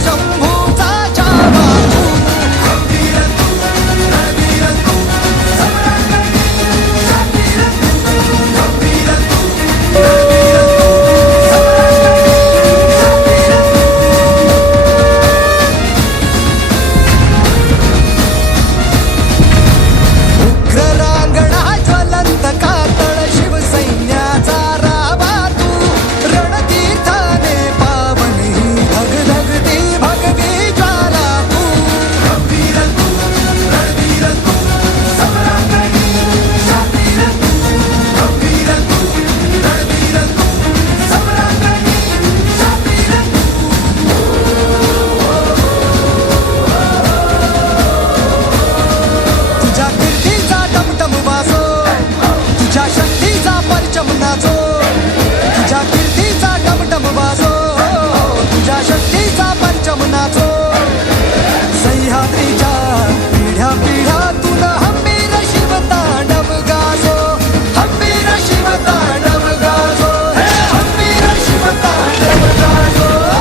Sống